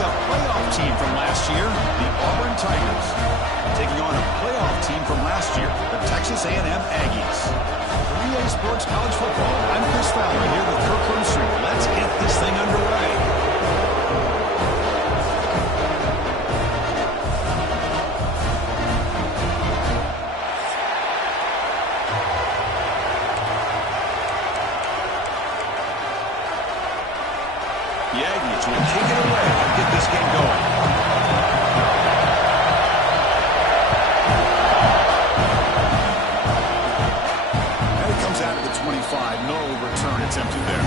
a playoff team from last year, the Auburn Tigers, taking on a playoff team from last year, the Texas A&M Aggies. For EA Sports College Football, I'm Chris Fowler here with Kirk Herbstreit. Let's get this thing underway. The Aggies will kick it away and get this game going. And it comes out of the 25. No return attempted there.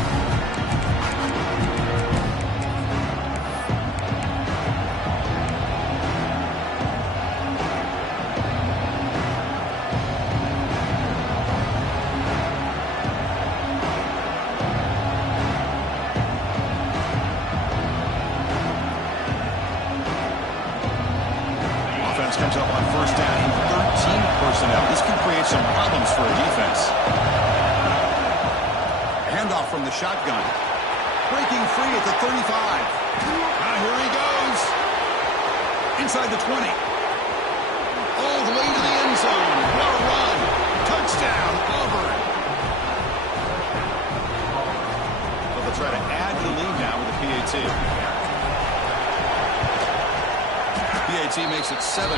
Comes up on first down in 13 personnel. This can create some problems for a defense. Handoff from the shotgun. Breaking free at the 35. Here he goes. Inside the 20. All the way to the end zone. What a run. Touchdown, Auburn. So they'll try to add to the lead now with the PAT. PAT makes it 7-0.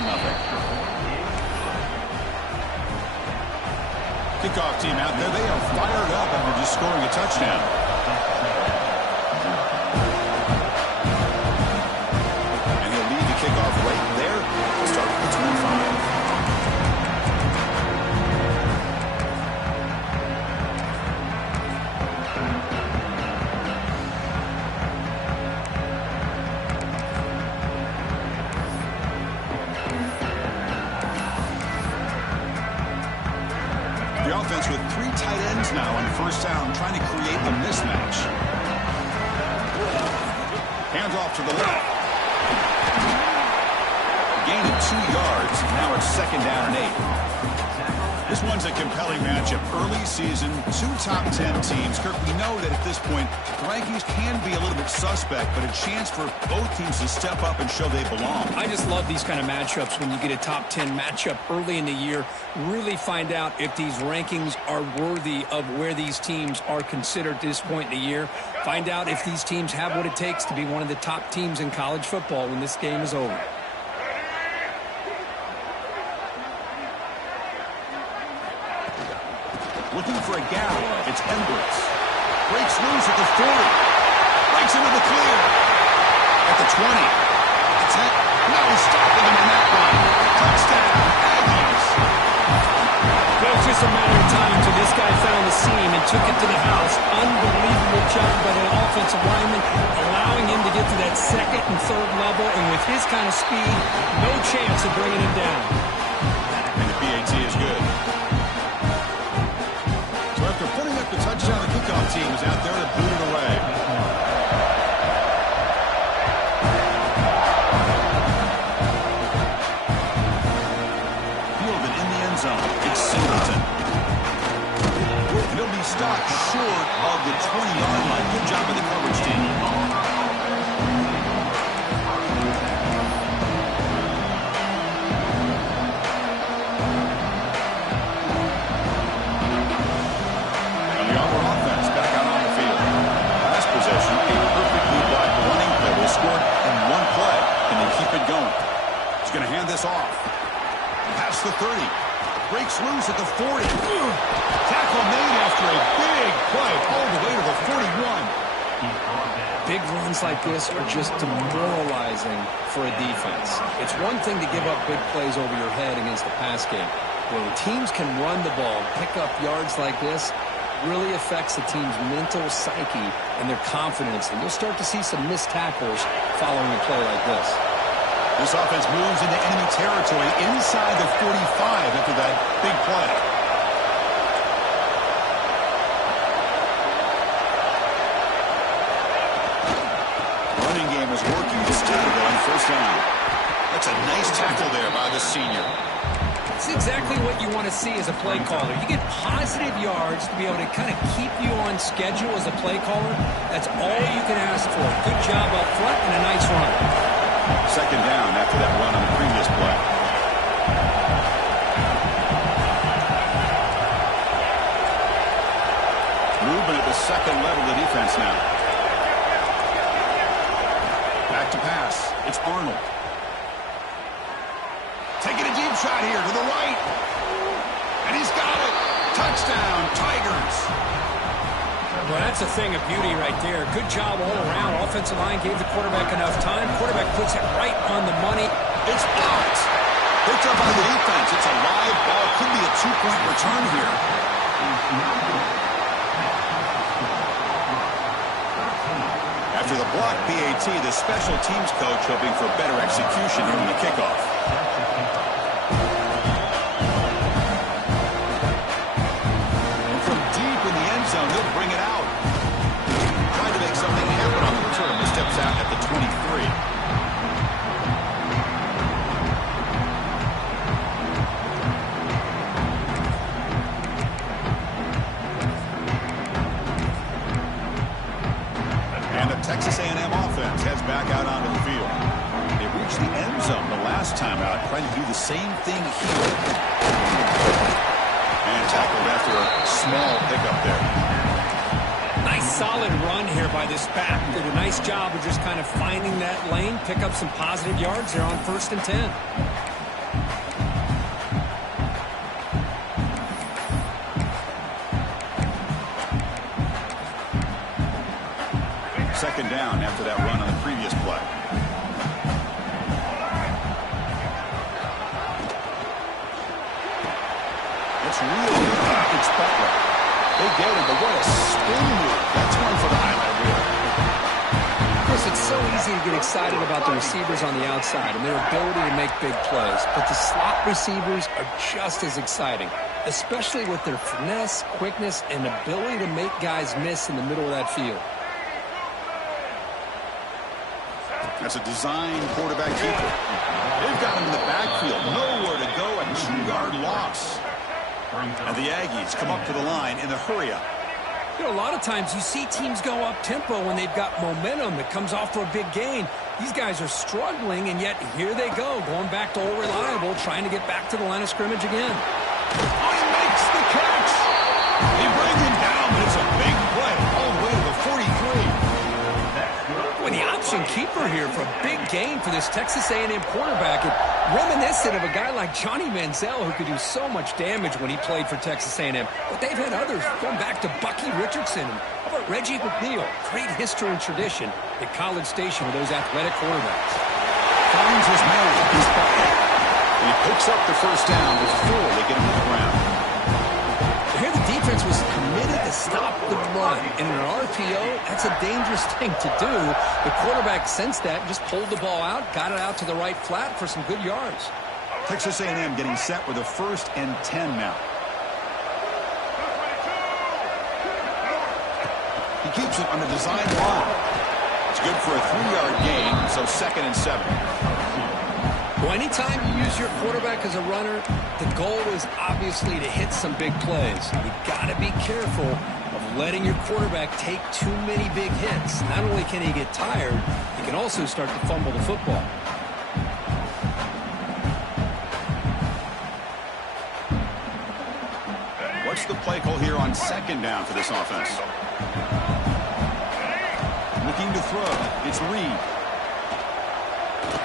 Kickoff team out there. They are fired up after just scoring a touchdown. And he'll lead the kickoff right there. We'll start at the 25. The offense with 3 tight ends now on first down, trying to create a mismatch. Hands off to the left. Gain of 2 yards. Now it's second down and 8. This one's a compelling matchup. Early season, 2 top 10 teams. Kirk, we know that at this point, the rankings can be a little bit suspect, but a chance for both teams to step up and show they belong. I just love these kind of matchups when you get a top 10 matchup early in the year. Really find out if these rankings are worthy of where these teams are considered at this point in the year. Find out if these teams have what it takes to be one of the top teams in college football when this game is over. Looking for a gap. It's Hendricks. Breaks loose at the 40. Breaks into the clear. At the 20. That's it. No stopping him in that one. Touchdown, Aggies. Well, it's just a matter of time until this guy found the seam and took it to the house. Unbelievable job by the offensive lineman, allowing him to get to that second and third level. And with his kind of speed, no chance of bringing him down. And the PAT is good. After putting up the touchdown, the kickoff team is out there to boot it away. Fielded in the end zone. It's Singleton. And he'll be stopped short of the 20-yard line. Good job by the coverage team. Going to hand this off. Past the 30. Breaks loose at the 40. Tackle made after a big play all the way to the 41. Big runs like this are just demoralizing for a defense. It's one thing to give up big plays over your head against the pass game. When teams can run the ball and pick up yards like this, really affects the team's mental psyche and their confidence. And you'll start to see some missed tackles following a play like this. This offense moves into enemy territory inside the 45 after that big play. Running game is working instead of on first down. That's a nice tackle there by the senior. This is exactly what you want to see as a play caller. You get positive yards to be able to kind of keep you on schedule as a play caller. That's all you can ask for. Good job up front and a nice run. Second down after that run on the previous play. Movement at the second level of the defense now. Back to pass. It's Arnold. Taking a deep shot here to the right. And he's got it. Touchdown, Tigers. Well, that's a thing of beauty right there. Good job all around. Offensive line gave the quarterback enough time. Quarterback puts it right on the money. It's blocked. Picked up by the defense. It's a live ball. Could be a two-point return here. After the block PAT, the special teams coach hoping for better execution here on the kickoff. And from deep in the end zone, he'll bring it out. Trying to make something happen on the return. He steps out at the 23. Texas A&M offense heads back out onto the field. They reached the end zone the last time out, trying to do the same thing here. And tackled after a small pickup there. Nice solid run here by this back. Did a nice job of just kind of finding that lane, pick up some positive yards there on 1st and 10. Second down after that run on the previous play. It's really good package Butler. They get him, but what a spin move. That's one for the highlight reel. Chris, it's so easy to get excited about the receivers on the outside and their ability to make big plays, but the slot receivers are just as exciting, especially with their finesse, quickness, and ability to make guys miss in the middle of that field. That's a design quarterback keeper. They've got him in the backfield. Nowhere to go. A 2-yard loss. And the Aggies come up to the line in the hurry-up. You know, a lot of times you see teams go up-tempo when they've got momentum that comes off for a big gain. These guys are struggling, and yet here they go, going back to old reliable, trying to get back to the line of scrimmage again. Oh, he makes the catch. He brings him down, but it's a big play all the way to the 43. Boy, the option keeper here for a big gain for this Texas A&M quarterback. And reminiscent of a guy like Johnny Manziel who could do so much damage when he played for Texas A&M. But they've had others going back to Bucky Richardson. How about Reggie McNeil? Great history and tradition at College Station with those athletic quarterbacks. Finds his man. He's back. And he picks up the first down before they get him to the ground. Here the defense was committed to stop the run. And in an RPO, that's a dangerous thing to do. The quarterback sensed that and just pulled the ball out, got it out to the right flat for some good yards. Texas A&M getting set with a 1st and 10 now. He keeps it on the design line. It's good for a 3-yard gain, so 2nd and 7. Well, anytime you use your quarterback as a runner, the goal is obviously to hit some big plays. You've got to be careful of letting your quarterback take too many big hits. Not only can he get tired, he can also start to fumble the football. What's the play call here on 2nd down for this offense? Looking to throw. It's Reed.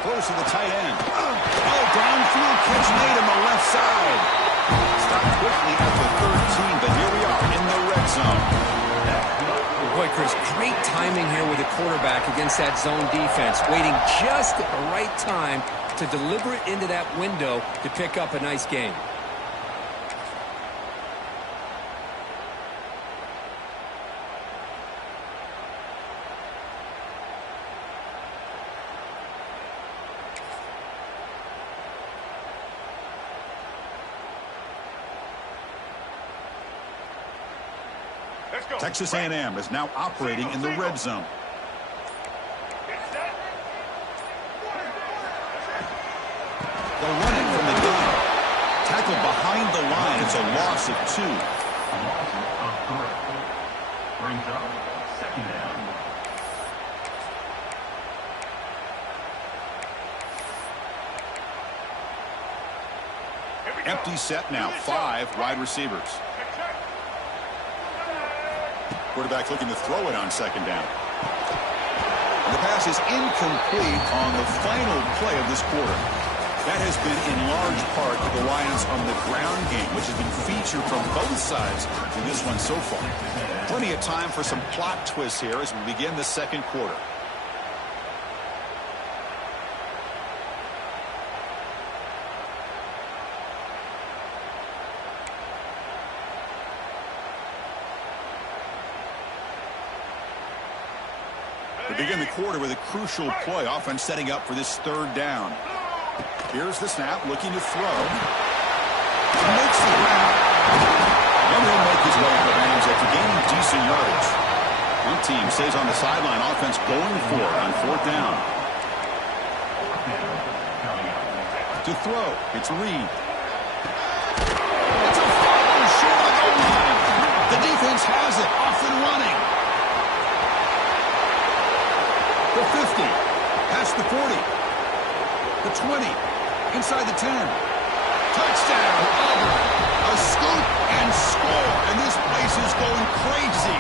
Close to the tight end. Oh, downfield catch made on the left side. Stopped quickly at the 13, but here we are in the red zone. Boy, Chris, great timing here with the quarterback against that zone defense, waiting just at the right time to deliver it into that window to pick up a nice gain. Texas A&M is now operating in the red zone. They'll run it from the gun. Tackle tackle behind the line. It's a loss of 2. Brings up second down. Empty set now. 5 wide receivers. Quarterback looking to throw it on second down. And the pass is incomplete on the final play of this quarter. That has been in large part the reliance on the ground game, which has been featured from both sides in this one so far. Plenty of time for some plot twists here as we begin the second quarter. We begin the quarter with a crucial play. Offense setting up for this third down. Here's the snap, looking to throw. He makes the grab. And he'll make his way out of bounds after gaining decent yardage. One team stays on the sideline. Offense going for it on fourth down. To throw, it's Reed. It's a fumble short of the goal line. The defense has it, off and running. The 50, past the 40, the 20, inside the 10. Touchdown, Auburn. A scoop and score, and this place is going crazy.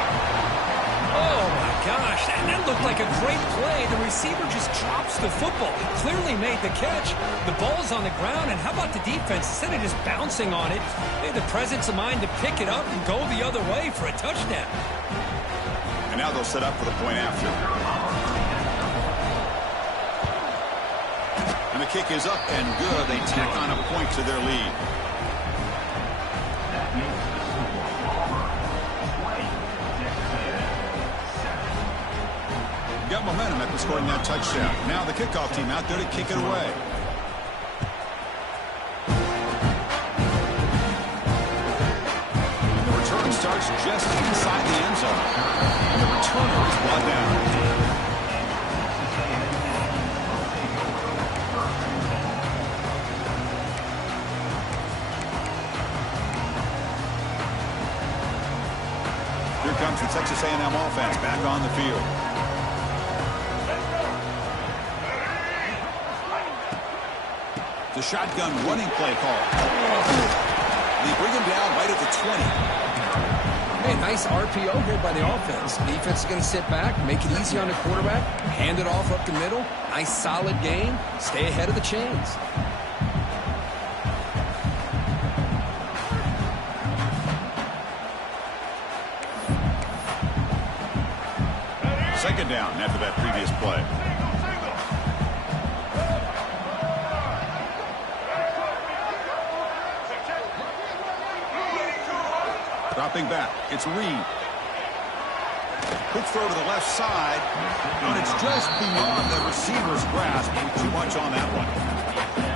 Oh, my gosh. That looked like a great play. The receiver just drops the football. Clearly made the catch. The ball's on the ground, and how about the defense? Instead of just bouncing on it, they had the presence of mind to pick it up and go the other way for a touchdown. And now they'll set up for the point after. And the kick is up and good. They tack on a point to their lead. Got momentum after scoring that touchdown. Now the kickoff team out there to kick it away. The return starts just inside the end zone. And the returner is brought down. Here comes the Texas A&M offense back on the field. The shotgun running play call. They bring him down right at the 20. Hey, nice RPO here by the offense. Defense is going to sit back, make it easy on the quarterback, hand it off up the middle. Nice solid game. Stay ahead of the chains. Second down after that previous play. Dropping back, it's Reed. Quick throw to the left side, and it's just beyond the receiver's grasp. Too much on that one.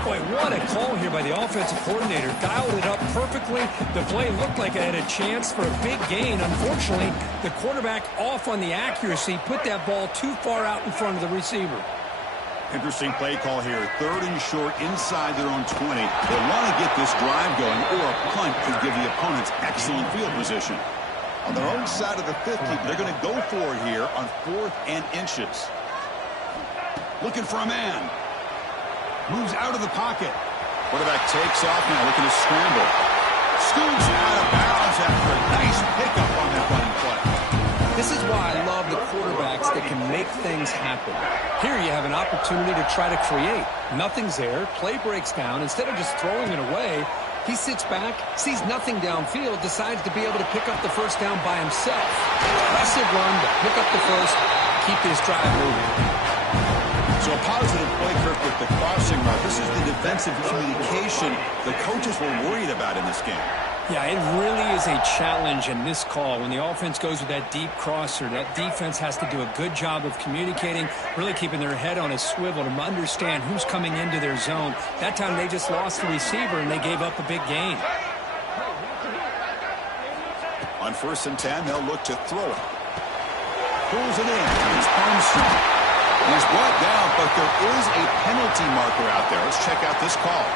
Boy, what a call here by the offensive coordinator. Dialed it up perfectly. The play looked like it had a chance for a big gain. Unfortunately, the quarterback off on the accuracy, put that ball too far out in front of the receiver. Interesting play call here. Third and short inside their own 20. They want to get this drive going, or a punt could give the opponents excellent field position. On their own side of the 50, they're going to go for it here on 4th and inches. Looking for a man. Moves out of the pocket. Quarterback takes off now, looking to scramble. Scoots out of bounds after a nice pickup on that running play. This is why I love the quarterbacks that can make things happen. Here you have an opportunity to try to create. Nothing's there. Play breaks down. Instead of just throwing it away, he sits back, sees nothing downfield, decides to be able to pick up the first down by himself. Impressive run to pick up the first, keep this drive moving. So a positive play, Kirk, with the crossing route. This is the defensive communication the coaches were worried about in this game. Yeah, it really is a challenge in this call. When the offense goes with that deep crosser, that defense has to do a good job of communicating, really keeping their head on a swivel to understand who's coming into their zone. That time they just lost the receiver and they gave up a big gain. On 1st and 10, they'll look to throw it. Pulls it in. It's Armstrong. He's brought down, but there is a penalty marker out there. Let's check out this call.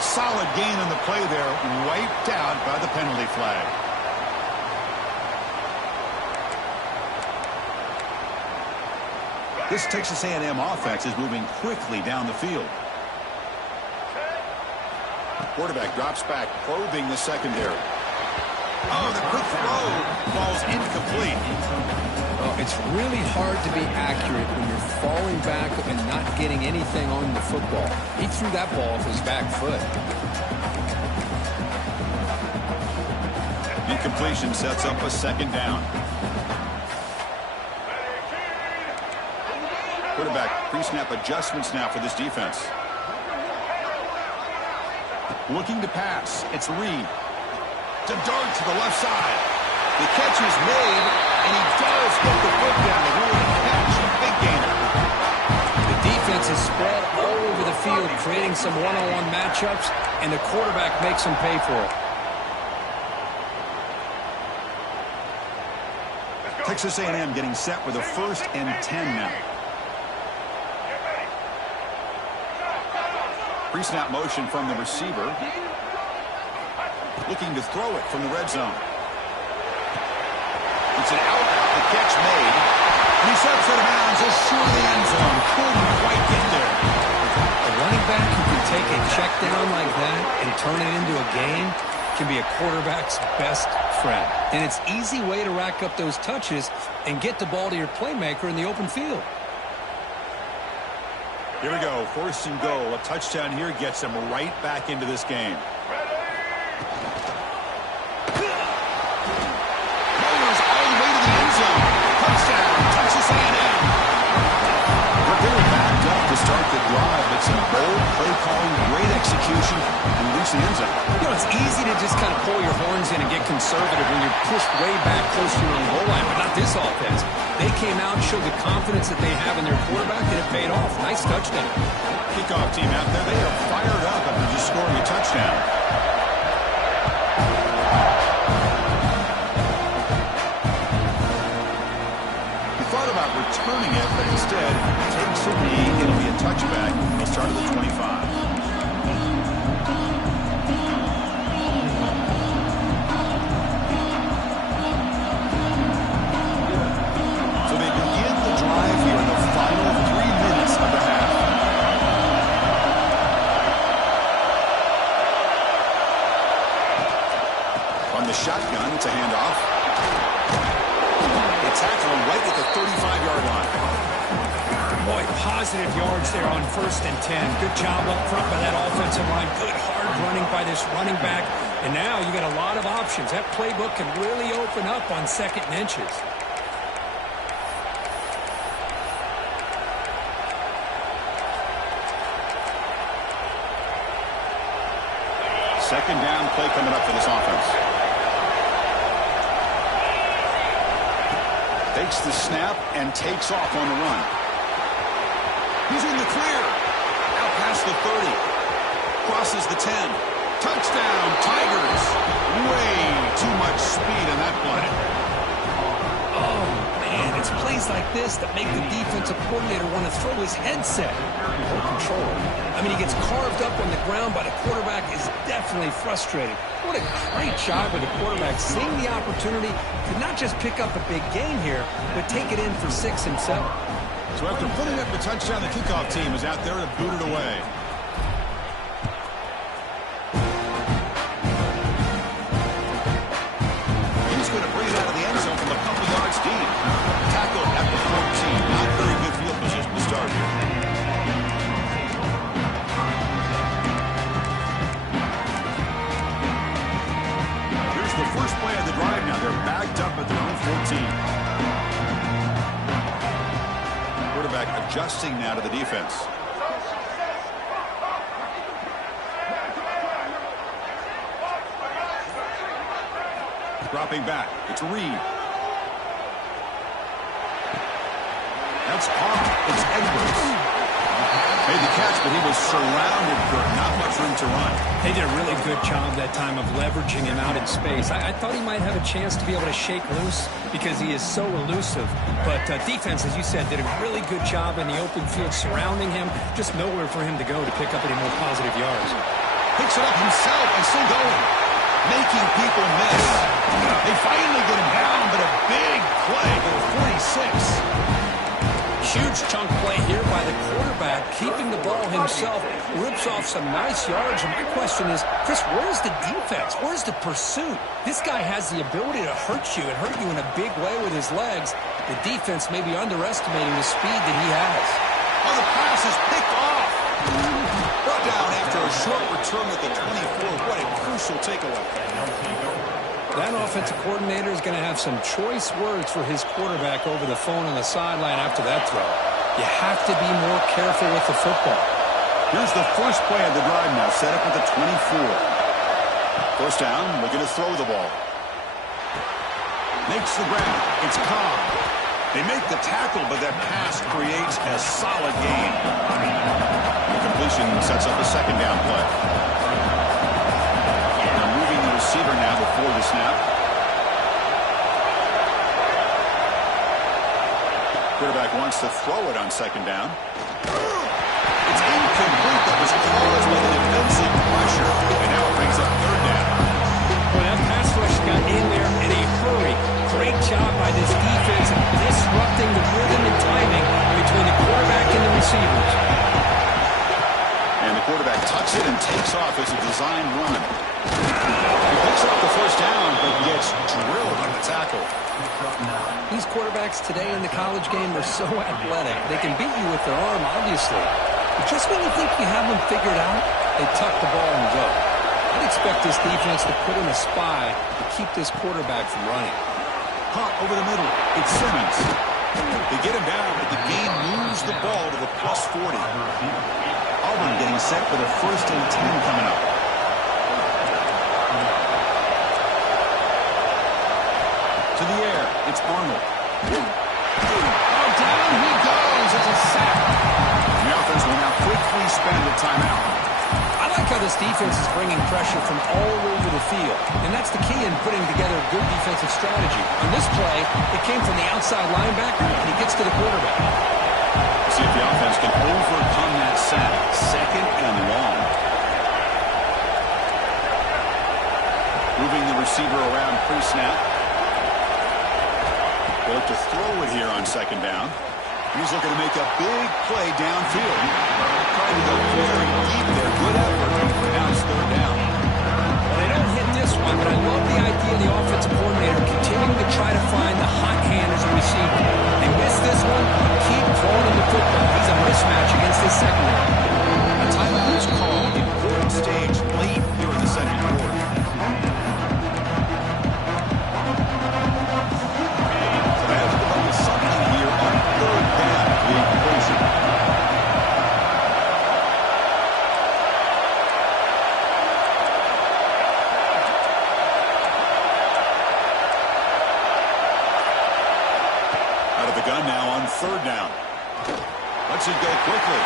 Solid gain on the play there, wiped out by the penalty flag. This Texas A&M offense is moving quickly down the field. Quarterback drops back, probing the secondary. Oh, the quick throw falls incomplete. Oh, it's really hard to be accurate when you're falling back and not getting anything on the football. He threw that ball off his back foot. Incompletion sets up a second down. Quarterback pre-snap adjustments now for this defense. Looking to pass. It's Reed. To dart to the left side. The catch is made, and he does get the foot down. A really catch. A big gainer. The defense is spread all over the field, creating some one-on-one matchups, and the quarterback makes them pay for it. Texas A&M getting set with a 1st and 10 now. Pre-snap motion from the receiver. Looking to throw it from the red zone. It's an out. The catch made. And he steps out of bounds just short of the end zone. Couldn't quite get there. A running back who can take a check down like that and turn it into a game can be a quarterback's best friend. And it's an easy way to rack up those touches and get the ball to your playmaker in the open field. Here we go. 1st and goal. A touchdown here gets him right back into this game. Rolls all the way to the end zone. Touchdown, Texas A&M. But they were backed up to start the drive. But some bold play calling, great execution, and reach the end zone. You know, it's easy to just kind of pull your horns in and get conservative when you're pushed way back close to your own goal line, but not this offense. They came out and showed the confidence that they have in their quarterback, and it paid off. Nice touchdown. Kickoff team out there, they are fired up after just scoring a touchdown. He thought about returning it, but instead takes a knee. It'll be a touchback. He'll start at the 25. Shotgun, it's a handoff. They tackle him right at the 35-yard line. Boy, positive yards there on 1st and 10. Good job up front by that offensive line. Good hard running by this running back. And now you got a lot of options. That playbook can really open up on 2nd and inches. Second down play coming up for this offense. Takes the snap and takes off on the run. He's in the clear. Out past the 30. Crosses the 10. Touchdown, Tigers. Way too much speed on that play. Oh, man, it's plays like this that make the defensive coordinator want to throw his headset. No control. I mean, he gets carved up on the ground by the quarterback. Is definitely frustrated. What a great job with the quarterback, seeing the opportunity to not just pick up a big gain here, but take it in for 6 himself. So after putting up the touchdown, the kickoff team is out there to boot it away. He's going to bring it out of the end zone from a couple yards deep. Tackled at the 14. Not very good field position to start here. The first play of the drive now. They're backed up at their own 14. Quarterback adjusting now to the defense. Dropping back. It's Reed. That's off. It's Edwards. Made the catch, but he was surrounded, Kurt. Not much room to run. They did a really good job that time of leveraging him out in space. I thought he might have a chance to be able to shake loose because he is so elusive. But defense, as you said, did a really good job in the open field surrounding him. Just nowhere for him to go to pick up any more positive yards. Picks it up himself and still going. Making people miss. They finally get him down, but a big play for 46. Huge chunk play here by the quarterback, keeping the ball himself, rips off some nice yards. And my question is, Chris, where's the defense? Where's the pursuit? This guy has the ability to hurt you and hurt you in a big way with his legs. The defense may be underestimating the speed that he has. Oh, the pass is picked off. Brought down after a short return at the 24. What a crucial takeaway. That offensive coordinator is going to have some choice words for his quarterback over the phone on the sideline after that throw. You have to be more careful with the football. Here's the first play of the drive now, set up at the 24. First down, looking to throw the ball. Makes the grab. It's Cobb. They make the tackle, but that pass creates a solid gain. The completion sets up a second down play. They're moving the receiver now before the snap. Quarterback wants to throw it on second down. It's incomplete. That was caused by the defensive pressure. And now it brings up third down. Well, that pass rush got in there in a hurry. Great job by this defense disrupting the rhythm and timing between the quarterback and the receivers. And the quarterback tucks it and takes off as a design run. He picks up the first down, but gets drilled on the tackle. These quarterbacks today in the college game are so athletic. They can beat you with their arm, obviously. But just when you think you have them figured out, they tuck the ball and go. I'd expect this defense to put in a spy to keep this quarterback from running. Hot over the middle. It's Simmons. They get him down, but the game moves the ball to the plus 40. Auburn getting set for the 1st and 10 coming up. To the air, it's Arnold. Oh, down he goes. It's a sack. The offense will now quickly spend a timeout. I like how this defense is bringing pressure from all over the field, and that's the key in putting together a good defensive strategy. On this play, it came from the outside linebacker, and he gets to the quarterback. See if the offense can overcome that sack. Second and long. Moving the receiver around pre-snap. They look to throw it here on second down. He's looking to make a big play downfield. Trying to go very deep there. Good effort. Now it's third down. Well, they don't hit this one, but I love the idea of the offensive coordinator continuing to try to find the hot hand as a receiver. They miss this one, keep throwing him the football. He's a mismatch against this secondary. A timeout is called. Important stage late here in the second quarter. Third down. Lets it go quickly.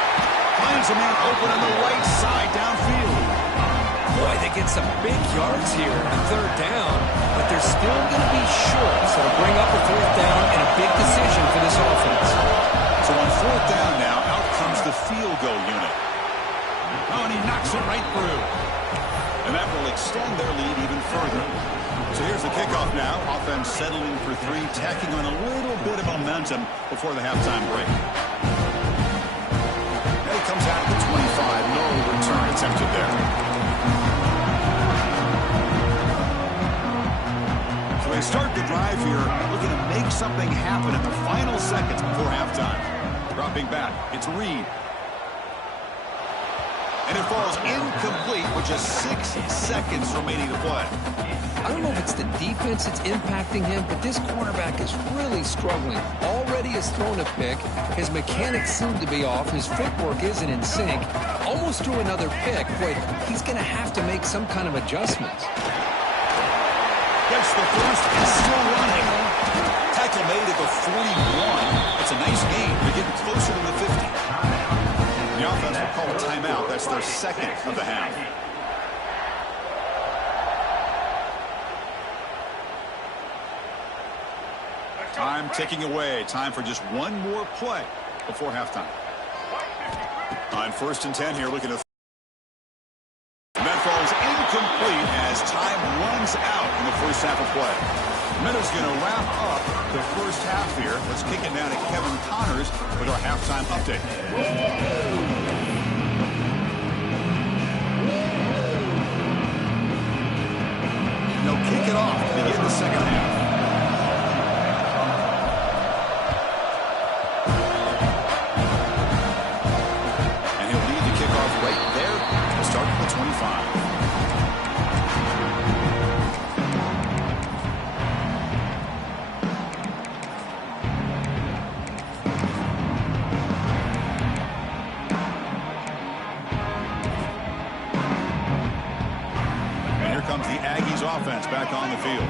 Finds a man open on the right side downfield. Boy, they get some big yards here on third down, but they're still going to be short, so they'll bring up a fourth down and a big decision for this offense. So on fourth down now, out comes the field goal unit. Oh, and he knocks it right through. And that will extend their lead even further. So here's the kickoff now. Offense settling for three, tacking on a little bit of momentum before the halftime break. And it comes out at the 25. No return attempted there. So they start the drive here, looking to make something happen at the final seconds before halftime. Dropping back, it's Reed. And it falls incomplete with just 6 seconds remaining to play. I don't know if it's the defense that's impacting him, but this quarterback is really struggling. Already has thrown a pick. His mechanics seem to be off. His footwork isn't in sync. Almost threw another pick, but he's going to have to make some kind of adjustments. Gets the first and still running. Tackle made at the 41. It's a nice gain. They're getting closer to the 50. The offense will call a timeout. That's their second of the half. Time ticking away. Time for just one more play before halftime. On 1st and 10 here, looking at Time runs out in the first half of play. Minutes going to wrap up the first half here. Let's kick it down to Kevin Connors with our halftime update. They'll kick it off to begin the second half. And he'll lead the kickoff right there to start at the 25. Offense back on the field.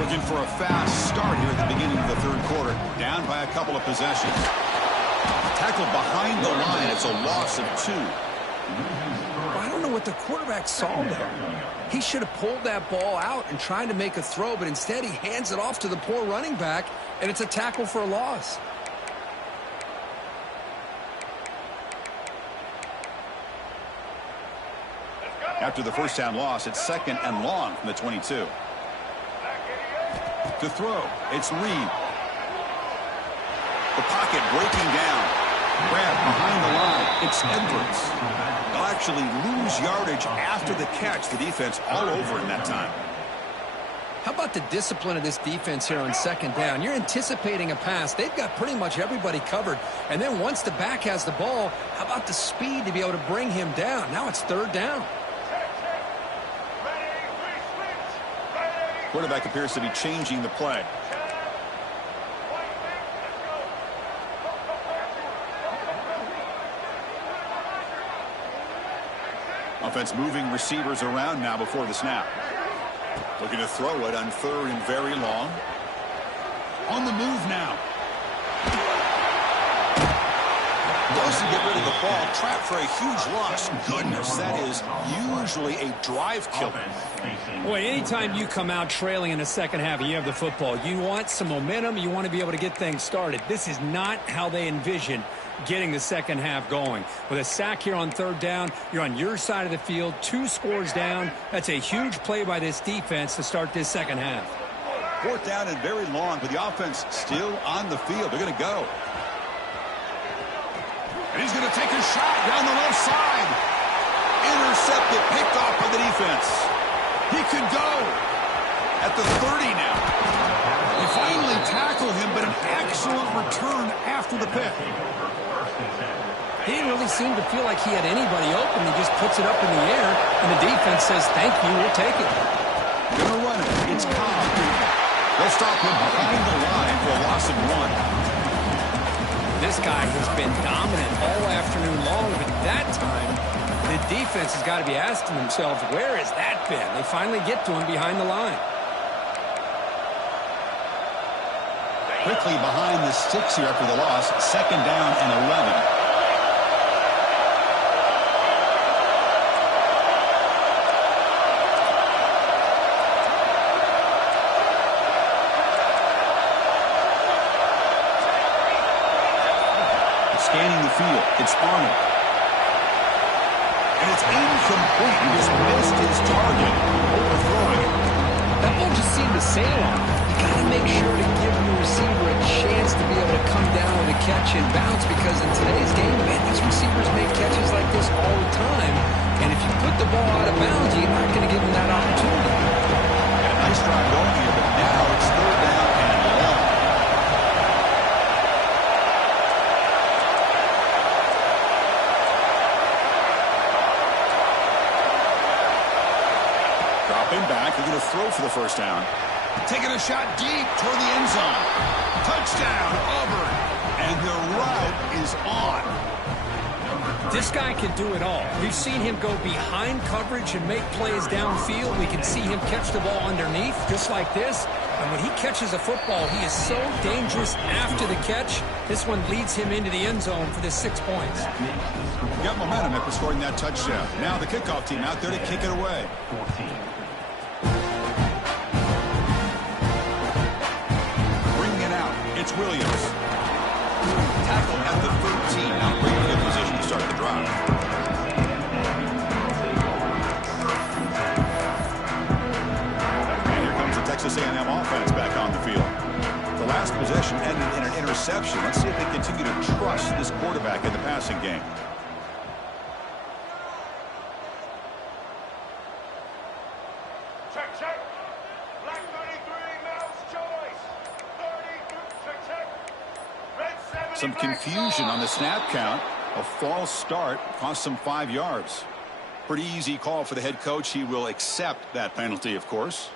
Looking for a fast start here at the beginning of the third quarter. Down by a couple of possessions. Tackled behind the line. It's a loss of 2. I don't know what the quarterback saw there. He should have pulled that ball out and tried to make a throw, but instead he hands it off to the poor running back, and it's a tackle for a loss. After the first down loss, it's 2nd and long from the 22. To throw, it's Reed. The pocket breaking down. Grab behind the line. It's Edwards. They'll actually lose yardage after the catch. The defense all over in that time. How about the discipline of this defense here on 2nd down? You're anticipating a pass. They've got pretty much everybody covered. And then once the back has the ball, how about the speed to be able to bring him down? Now it's 3rd down. Quarterback appears to be changing the play. Offense moving receivers around now before the snap. Looking to throw it on 3rd and very long. On the move now. Goes to get rid of the ball. Trapped for a huge loss. Goodness, that is usually a drive killer. Boy, anytime you come out trailing in the second half and you have the football, you want some momentum. You want to be able to get things started. This is not how they envision getting the second half going. With a sack here on 3rd down, you're on your side of the field, 2 scores down. That's a huge play by this defense to start this second half. 4th down and very long, but the offense still on the field. They're going to go. And he's going to take a shot down the left side. Intercepted, picked off by the defense. He could go at the 30 now. They finally tackle him, but an excellent return after the pick. He didn't really seem to feel like he had anybody open. He just puts it up in the air, and the defense says, thank you, we'll take it. Going to run it. It's Cobb. They'll stop him behind the line for a loss of 1. This guy has been dominant all afternoon long, but that time, the defense has got to be asking themselves, where has that been? They finally get to him behind the line. Quickly behind the sticks here after the loss. 2nd down and 11. Scanning the field. It's Arnold. And it's incomplete. He just missed his target. Overthrowing it. That ball just seemed to sail on. You got to make sure to give your receiver a chance to be able to come down with a catch and bounce, because in today's game, man, these receivers make catches like this all the time. And if you put the ball out of bounds, you're not going to give them that opportunity. And a nice drive going here, but now it's 3rd down and long. Back, they're going to throw for the 1st down. Taking a shot deep toward the end zone. Touchdown, Auburn. And the route is on. This guy can do it all. We've seen him go behind coverage and make plays downfield. We can see him catch the ball underneath, just like this. And when he catches a football, he is so dangerous after the catch. This one leads him into the end zone for the 6 points. Got momentum after scoring that touchdown. Now the kickoff team out there to kick it away. Bringing it out, it's Williams. Tackle at the 13. Now bringing it in position to start the drive. A&M offense back on the field. The last possession ended in an interception. Let's see if they continue to trust this quarterback in the passing game. Check. Black 33, Mouse choice. 30, check. Red 70. Some confusion on the snap count. A false start cost them 5 yards. Pretty easy call for the head coach. He will accept that penalty, of course.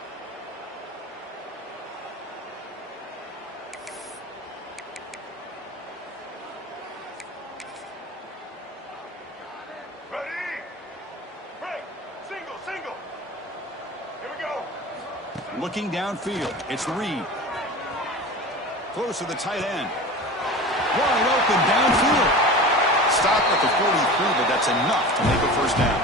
Ready? Break. Single. Here we go. Looking downfield, it's Reed. Close to the tight end. Wide open downfield. Stop at the 43, but that's enough to make a first down.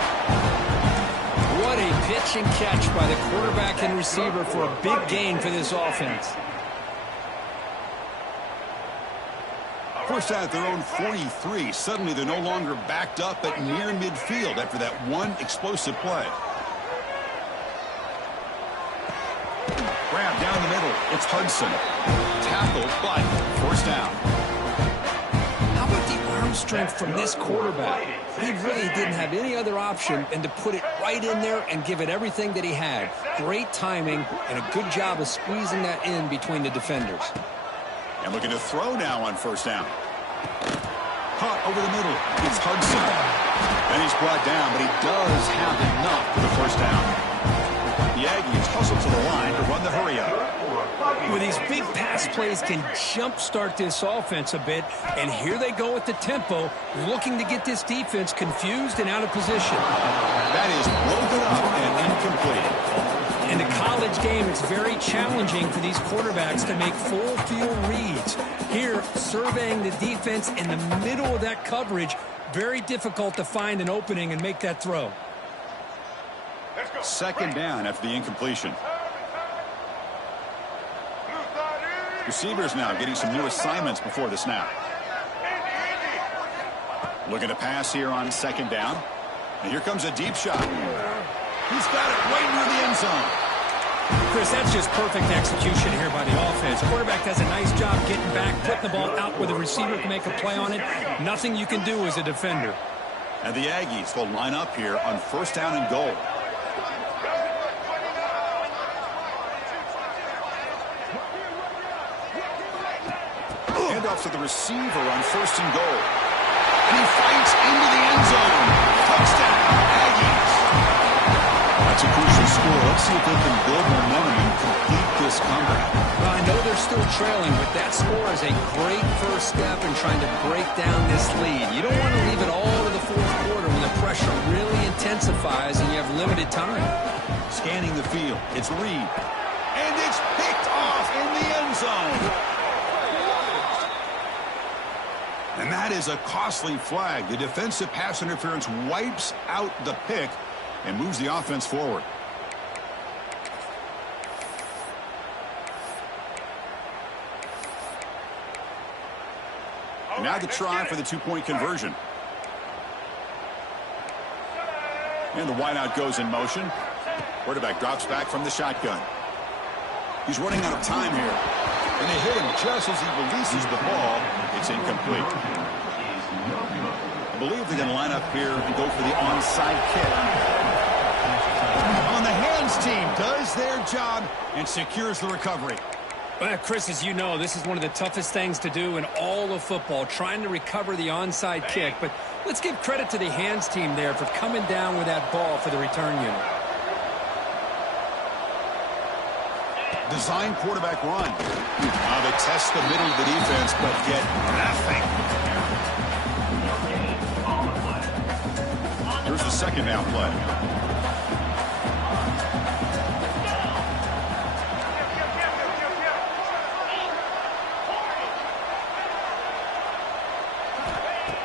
What a pitch and catch by the quarterback and receiver for a big gain for this offense. First down at their own 43. Suddenly they're no longer backed up at near midfield after that one explosive play. Grab down the middle. It's Hudson. Tackle, but first down. How about the arm strength from this quarterback? He really didn't have any other option than to put it right in there and give it everything that he had. Great timing and a good job of squeezing that in between the defenders. And looking to throw now on first down. Caught over the middle. It's Hudson. And he's brought down, but he does have enough for the first down. The Aggies hustle to the line to run the hurry up. Well, these big pass plays can jumpstart this offense a bit, and here they go with the tempo, looking to get this defense confused and out of position. That is broken up and incomplete. In the college game, it's very challenging for these quarterbacks to make full field reads. Here, surveying the defense in the middle of that coverage, very difficult to find an opening and make that throw. Second down after the incompletion. Receivers now getting some new assignments before the snap. Looking to pass here on second down. And here comes a deep shot. He's got it right near the end zone. Chris, that's just perfect execution here by the offense. Quarterback does a nice job getting back, putting the ball out where the receiver can make a play on it. Nothing you can do as a defender. And the Aggies will line up here on first down and goal. Handoff to the receiver on first and goal. And he fights into the end zone. Touchdown, Aggies. That's a crucial score. Let's see if they can build momentum and complete this comeback. Well, I know they're still trailing, but that score is a great first step in trying to break down this lead. You don't want to leave it all to the fourth quarter when the pressure really intensifies and you have limited time. Scanning the field, it's Reed. And it's picked off in the end zone. And that is a costly flag. The defensive pass interference wipes out the pick and moves the offense forward. And now the try for the two-point conversion. And the wideout goes in motion. Quarterback drops back from the shotgun. He's running out of time here. And they hit him just as he releases the ball. It's incomplete. I believe they're going to line up here and go for the onside kick. On the hands team does their job and secures the recovery. Well, Chris, as you know, this is one of the toughest things to do in all of football, trying to recover the onside kick. But let's give credit to the hands team there for coming down with that ball for the return unit. Design quarterback run. Now they test the middle of the defense, but get nothing. Here's the second down play.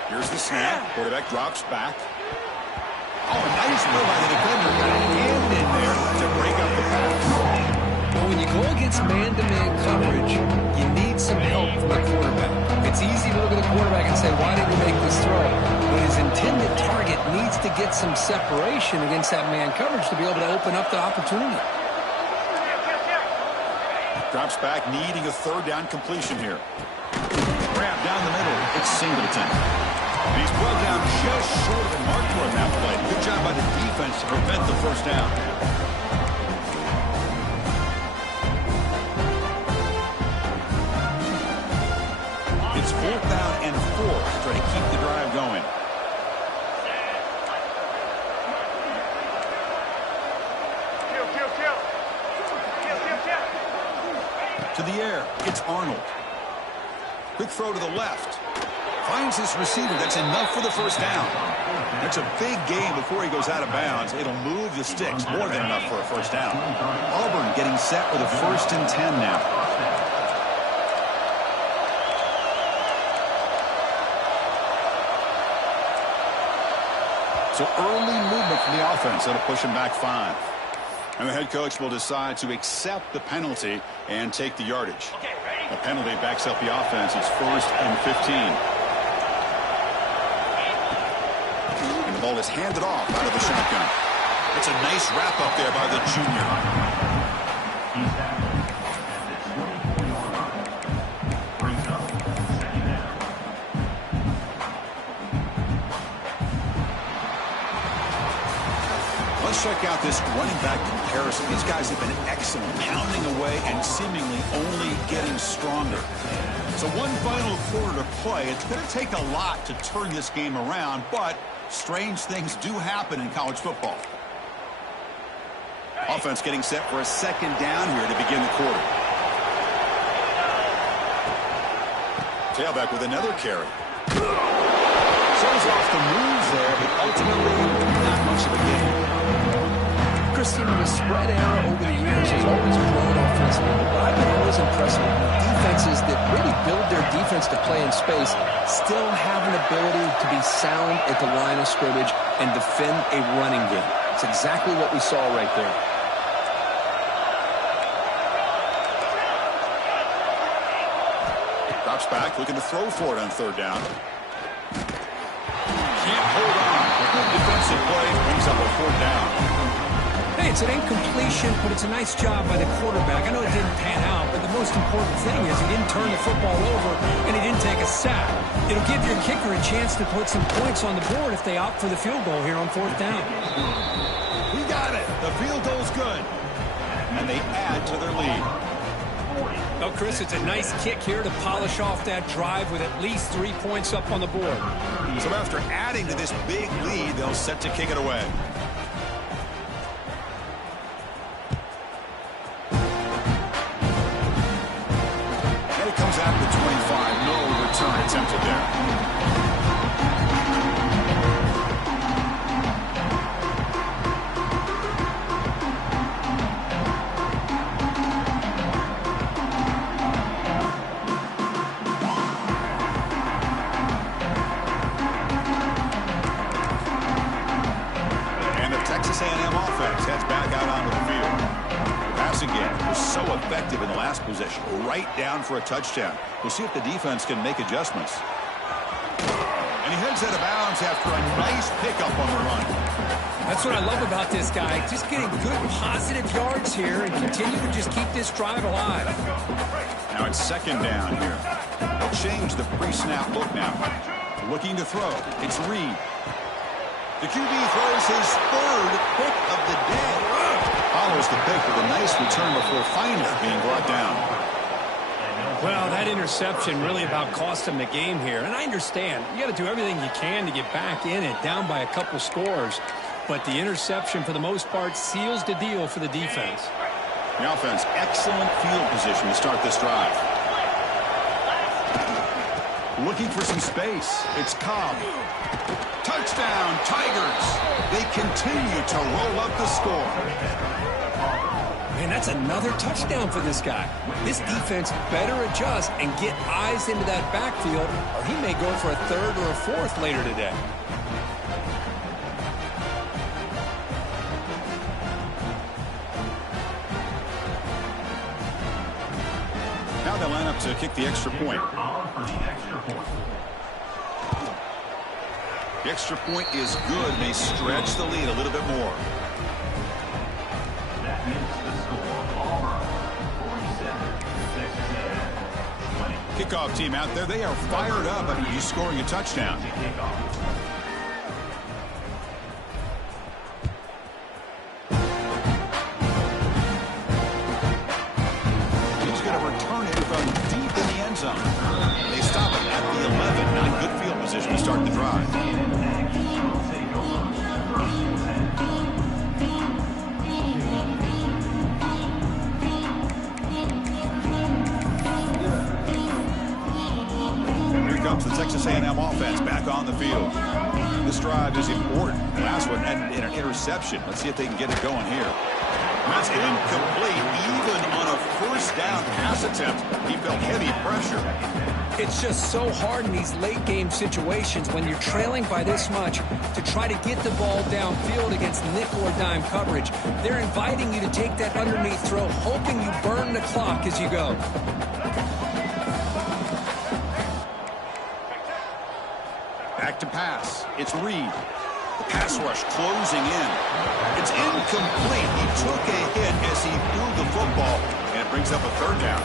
Here's the snap. Quarterback drops back. Oh, nice move by the defender. Got a hand in there to break up the pass. When you go against man-to-man coverage, you need some help from the quarterback. It's easy to look at the quarterback and say, why did he make this throw? But his intended target needs to get some separation against that man coverage to be able to open up the opportunity. Drops back, needing a third down completion here. Grab down the middle. It's Singleton. And he's brought down just short of the marker on that play. Good job by the defense to prevent the first down. It's 4th down and 4. Trying to keep the drive going. To the air, it's Arnold. Quick throw to the left. Finds his receiver. That's enough for the first down. That's a big gain before he goes out of bounds. It'll move the sticks. More than enough for a first down. Auburn getting set with a 1st and 10 now. So early movement from the offense. That'll push him back 5. And the head coach will decide to accept the penalty and take the yardage. The penalty backs up the offense. It's 1st and 15. And the ball is handed off out of the shotgun. It's a nice wrap up there by the junior. Let's check out this running back comparison. These guys have been excellent, pounding away and seemingly only getting stronger. So one final quarter to play. It's going to take a lot to turn this game around, but strange things do happen in college football. Offense getting set for a 2nd down here to begin the quarter. Tailback with another carry. Shows off the moves there, but ultimately not much of a gain. Christian, the spread era over the years has always grown offensively, but I've been always impressed with defenses that really build their defense to play in space, still have an ability to be sound at the line of scrimmage and defend a running game. It's exactly what we saw right there. Drops back, looking to throw for it on 3rd down. Can't hold on. A good defensive play brings up a 4th down. Hey, it's an incompletion, but it's a nice job by the quarterback. I know it didn't pan out, but the most important thing is he didn't turn the football over and he didn't take a sack. It'll give your kicker a chance to put some points on the board if they opt for the field goal here on 4th down. He got it. The field goal's good. And they add to their lead. Oh, Chris, it's a nice kick here to polish off that drive with at least 3 points up on the board. So after adding to this big lead, they'll set to kick it away. At the 25, no return attempted there. And the Texas A&M offense heads back out onto the field. Passing game was so effective in the last possession, right down for a touchdown. We'll see if the defense can make adjustments. And he heads out of bounds after a nice pickup on the run. That's what I love about this guy. Just getting good, positive yards here and continue to just keep this drive alive. Now it's 2nd down here. They'll change the pre-snap look now. Looking to throw. It's Reed. The QB throws his 3rd pick of the day. Follows the pick with a nice return before finally being brought down. Well, that interception really about cost him the game here. And I understand. You got to do everything you can to get back in it, down by a couple scores. But the interception, for the most part, seals the deal for the defense. The offense, excellent field position to start this drive. Looking for some space. It's Cobb. Touchdown, Tigers. They continue to roll up the score. Man, that's another touchdown for this guy. This defense better adjust and get eyes into that backfield, or he may go for a 3rd or a 4th later today. Now they line up to kick the extra point. The extra point is good. They stretch the lead a little bit more. kickoff team out there, they are fired up after just scoring a touchdown. He's going to return it from deep in the end zone. They stop it at the 11. Not good field position to start the drive. Comes the Texas A&M offense back on the field. This drive is important. The last one ended in an interception. Let's see if they can get it going here. That's incomplete. Even on a first down pass attempt, he felt heavy pressure. It's just so hard in these late game situations when you're trailing by this much to try to get the ball downfield against nickel or dime coverage. They're inviting you to take that underneath throw, hoping you burn the clock as you go. Back to pass. It's Reed. The pass rush closing in. It's incomplete. He took a hit as he threw the football, and it brings up a third down.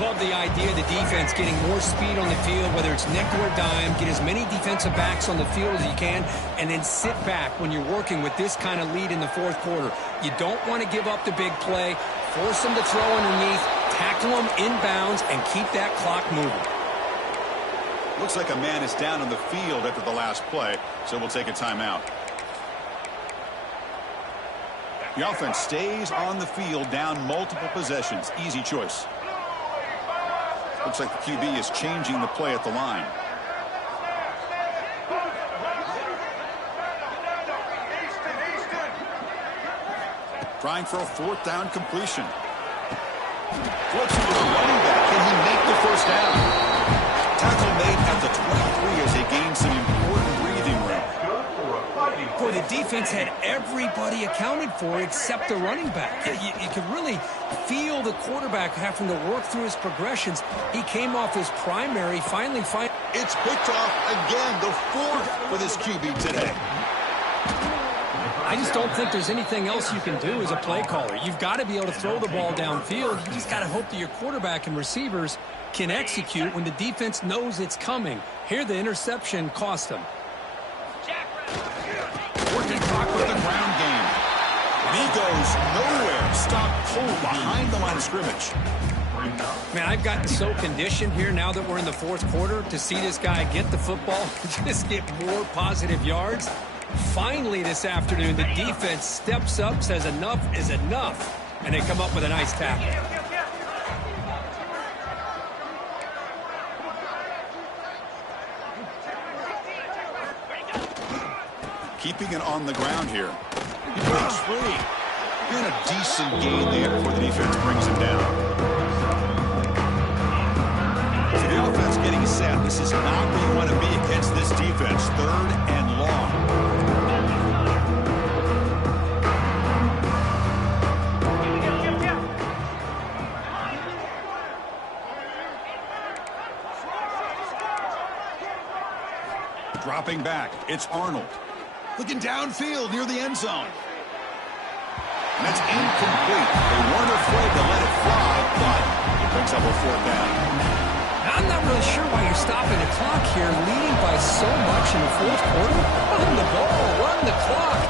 Love the idea of the defense getting more speed on the field, whether it's nickel or dime, get as many defensive backs on the field as you can, and then sit back when you're working with this kind of lead in the fourth quarter. You don't want to give up the big play, force them to throw underneath, tackle them inbounds, and keep that clock moving. Looks like a man is down on the field after the last play, so we'll take a timeout. The offense stays on the field, down multiple possessions. Easy choice. Looks like the QB is changing the play at the line. Trying for a fourth down completion. Flips to the running back. Can he make the first down? Tackle made at the 23 as they gain some important breathing room. Boy, the defense had everybody accounted for except the running back. You could really feel the quarterback having to work through his progressions. He came off his primary, finally. It's picked off again, the fourth for this QB today. I just don't think there's anything else you can do as a play caller. You've got to be able to throw the ball downfield. You just got to hope that your quarterback and receivers can execute when the defense knows it's coming. Here, the interception cost them. Working clock with the ground game. And he goes nowhere. Stop cold behind the line of scrimmage. Man, I've gotten so conditioned here now that we're in the fourth quarter to see this guy get the football, just get more positive yards. Finally this afternoon, the defense steps up, says enough is enough, and they come up with a nice tackle. Keeping it on the ground here. He breaks free. Doing a decent gain there before the defense brings him down. So the offense getting set. This is not where you want to be against this defense. Third and long. Dropping back, it's Arnold. Looking downfield near the end zone. And that's incomplete. They weren't afraid to let it fly, but it brings up a fourth down. I'm not really sure why you're stopping the clock here, leading by so much in the fourth quarter. Run the ball, run the clock.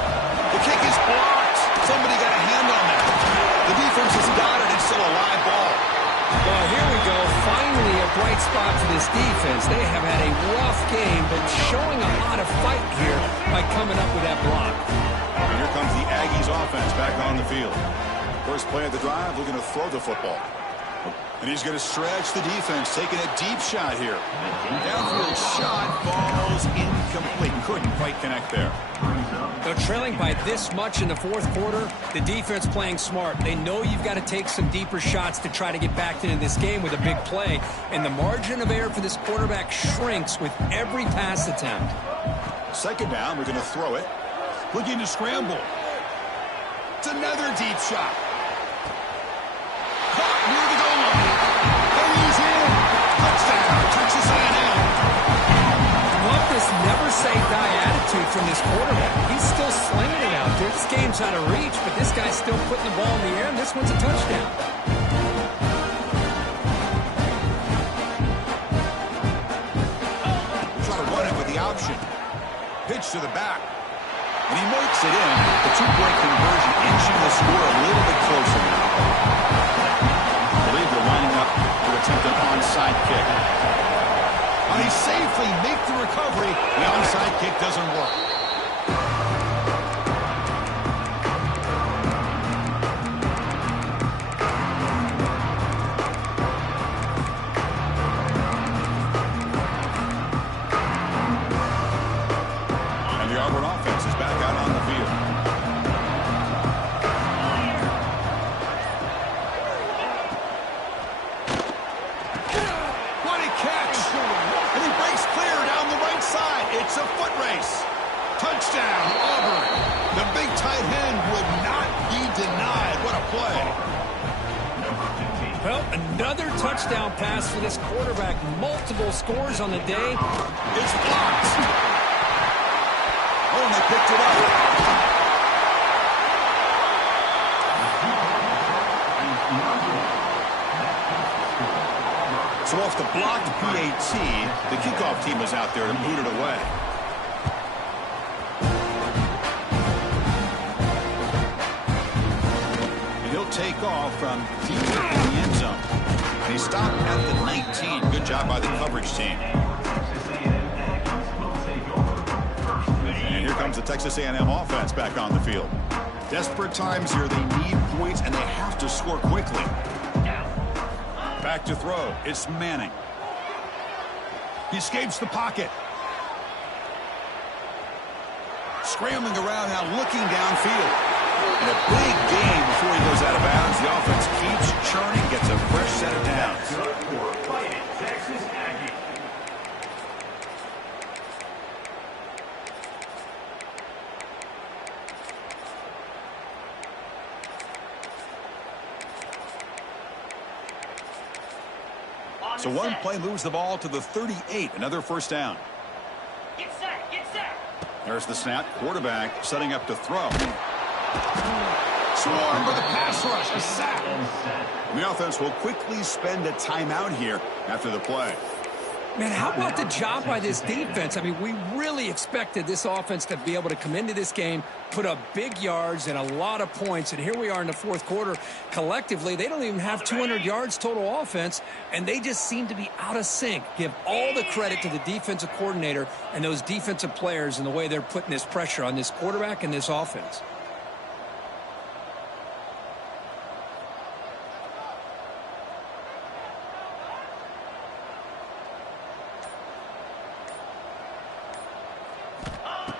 The kick is blocked. Somebody got a hand on that. The defense has got it. It's still a live ball. Well, here we go. Finally a bright spot for this defense. They have had a rough game, but showing a lot of fight here by coming up with that block. And here comes the Aggies offense back on the field. First play of the drive, looking to throw the football. And he's going to stretch the defense, taking a deep shot here. Downfield shot falls incomplete. Couldn't quite connect there. They're trailing by this much in the fourth quarter. The defense playing smart. They know you've got to take some deeper shots to try to get back into this game with a big play. And the margin of error for this quarterback shrinks with every pass attempt. Second down, we're going to throw it. Looking to scramble. It's another deep shot. Caught near the goal line. And he's in. Touchdown, Texas A&M. Love this never-say-die attitude from this quarterback. He's still slinging it out there. This game's out of reach, but this guy's still putting the ball in the air, and this one's a touchdown. option. Pitch to the back. And he makes it in. The two-point conversion inching the score a little bit closer now. I believe they're lining up to attempt an onside kick. And he safely makes the recovery. The onside kick doesn't work. Touchdown, Auburn. The big tight end would not be denied. What a play. Well, another touchdown pass for this quarterback. Multiple scores on the day. It's blocked. Oh, and they picked it up. So off the blocked PAT, the kickoff team is out there to boot it away. Take off from deep in the end zone. And he stopped at the 19. Good job by the coverage team. And here comes the Texas A&M offense back on the field. Desperate times here. They need points, and they have to score quickly. Back to throw. It's Manning. He escapes the pocket. Scrambling around now, looking downfield. And a big game before he goes out of bounds. The offense keeps churning, gets a fresh set of downs. So one play moves the ball to the 38. Another first down. Get set, get set. There's the snap. Quarterback setting up to throw. Swarm with a pass rush, a sack. And the offense will quickly spend a timeout here after the play. Man, how about the job by this defense? I mean, we really expected this offense to be able to come into this game, put up big yards and a lot of points, and here we are in the fourth quarter. Collectively, they don't even have 200 yards total offense, and they just seem to be out of sync. Give all the credit to the defensive coordinator and those defensive players and the way they're putting this pressure on this quarterback and this offense.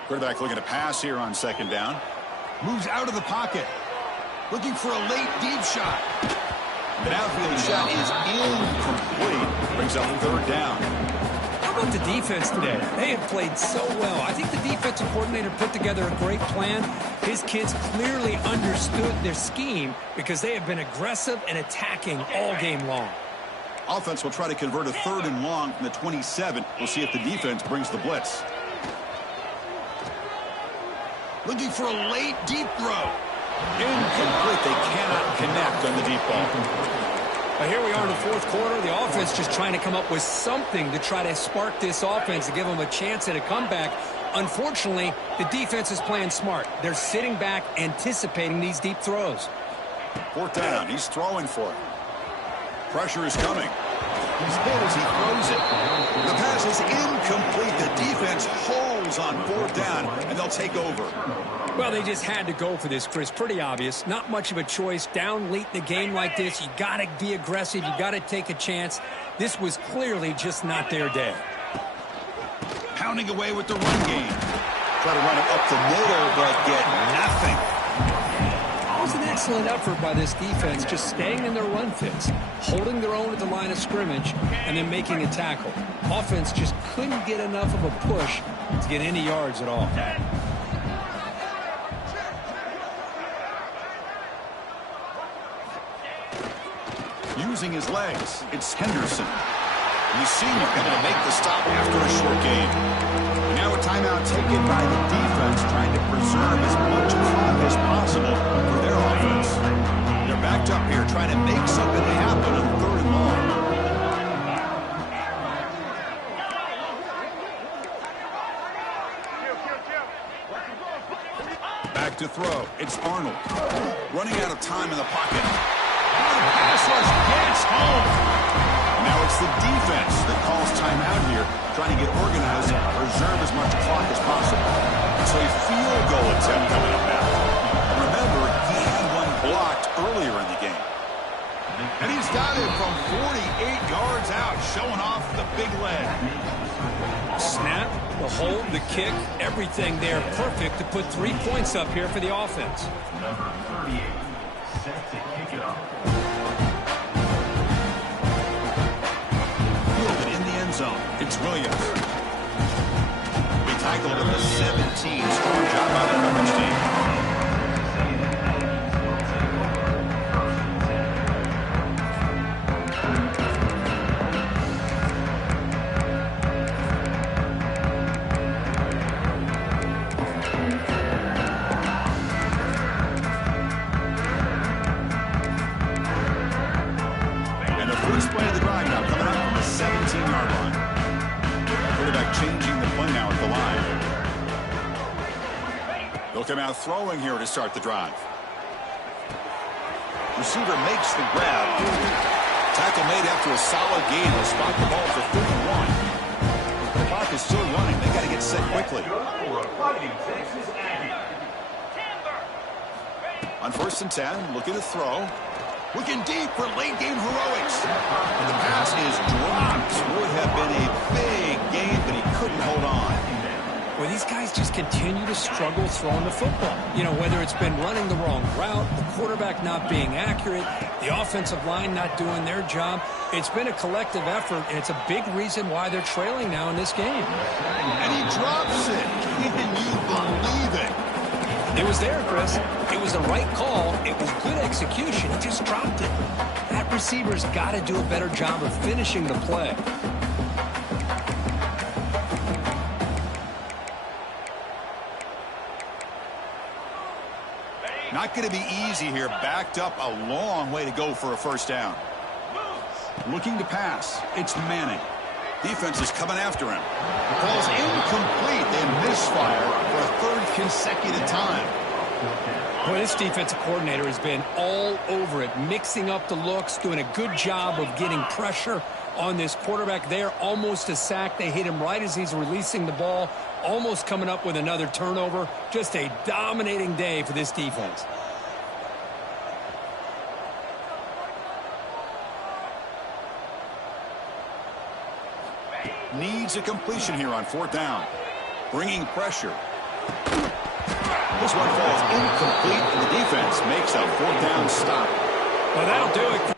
Quarterback looking to pass here on second down. Moves out of the pocket. Looking for a late deep shot. The downfield shot is incomplete. Brings up third down. How about the defense today? They have played so well. I think the defensive coordinator put together a great plan. His kids clearly understood their scheme because they have been aggressive and attacking all game long. Offense will try to convert a third and long from the 27. We'll see if the defense brings the blitz. Looking for a late deep throw. Incomplete. They cannot connect on the deep ball. But here we are in the fourth quarter. The offense just trying to come up with something to try to spark this offense to give them a chance at a comeback. Unfortunately, the defense is playing smart. They're sitting back, anticipating these deep throws. Fourth down. He's throwing for it. Pressure is coming. He's hit as he throws it. The pass is incomplete. The defense holds on fourth down, and they'll take over. Well, they just had to go for this, Chris. Pretty obvious. Not much of a choice. Down late in the game like this, you got to be aggressive. You got to take a chance. This was clearly just not their day. Pounding away with the run game. Try to run it up the middle, but get nothing. It was an excellent effort by this defense, just staying in their run fits, holding their own at the line of scrimmage, and then making a tackle. Offense just couldn't get enough of a push to get any yards at all. Using his legs, it's Henderson. The senior able to make the stop after a short game. And now a timeout taken by the defense, trying to preserve as much clock as possible for their offense. They're backed up here, trying to make something happen on third and long. Back to throw. It's Arnold. Running out of time in the pocket. The pass rush gets home. Now it's the defense that calls timeout here, trying to get organized and preserve as much clock as possible. So a field goal attempt coming up now. Remember, he had one blocked earlier in the game. And he's got it from 48 yards out, showing off the big leg. Snap, the hold, the kick, everything there perfect to put 3 points up here for the offense. Number 38, set to kick it off. Fielded in the end zone. It's Williams. We tackled at the 17. Strong job by the coverage team. First play of the drive now coming up from the 17-yard line. Quarterback changing the play now at the line. They'll come out throwing here to start the drive. Receiver makes the grab. Tackle made after a solid gain. Will spot the ball for 31. The clock is still running. They got to get set quickly. On 1st and 10, looking to throw. Looking deep for late-game heroics. And the pass is dropped. Would have been a big gain, but he couldn't hold on. Well, these guys just continue to struggle throwing the football. You know, whether it's been running the wrong route, the quarterback not being accurate, the offensive line not doing their job. It's been a collective effort, and it's a big reason why they're trailing now in this game. And he drops it. Can you believe it? It was there, Chris. It was the right call. It was good execution. He just dropped it. That receiver's got to do a better job of finishing the play. Not going to be easy here. Backed up a long way to go for a first down. Looking to pass. It's Manning. Defense is coming after him. The ball's incomplete. They misfire for a third consecutive time. Well, this defensive coordinator has been all over it, mixing up the looks, doing a good job of getting pressure on this quarterback there. Almost a sack. They hit him right as he's releasing the ball, almost coming up with another turnover. Just a dominating day for this defense. Needs a completion here on 4th down. Bringing pressure. This one falls incomplete, and the defense makes a 4th down stop. Well, that'll do it.